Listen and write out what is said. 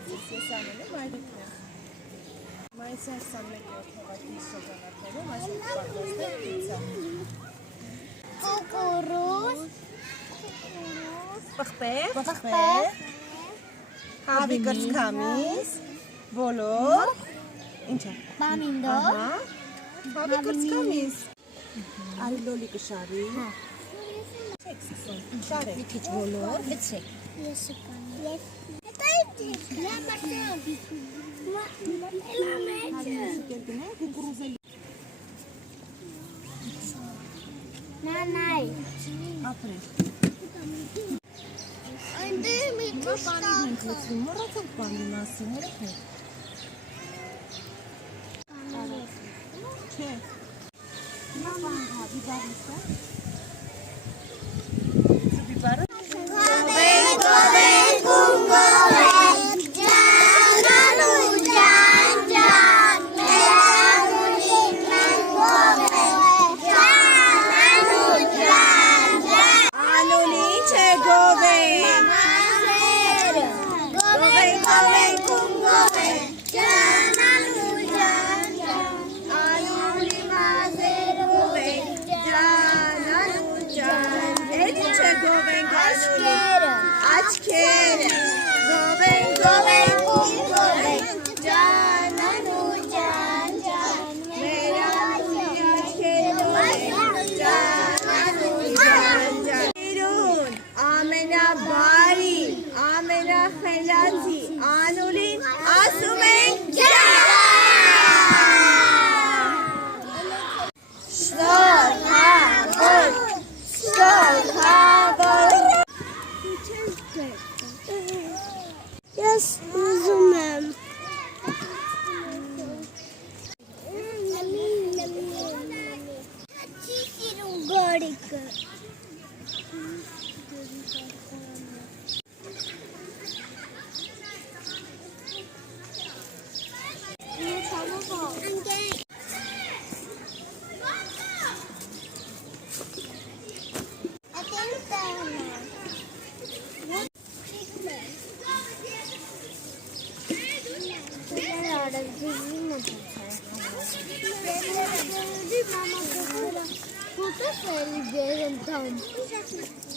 Մոտեցից ես անում եմ այրիկն եմ։ Մայիսի 21-րդ հողակի շրջանակներում այսպես պատրաստել պիցա։ Կուկուրուզ, Պղպեղ, հավի կրծքամիս, բոլոր, ինչ է։ պամինդոր, Հավի կրծքամիս։ Այլոլի կշարի։ Չեք սկսում, շարեք։ Մի քիչ բոլոր, լցրեք։ ես կանեմ։ Հետո Նանայ։ Ապրեք։ Այնտեղ մի քիչ Մենք լցնում, մոռացանք բանի մասին, երեխեք։ Չէ։ Նա բան հավի բաղից է։ Բիբարը։ Ես ուզում եմ։ Չի սիրում գորիկը։ Mama,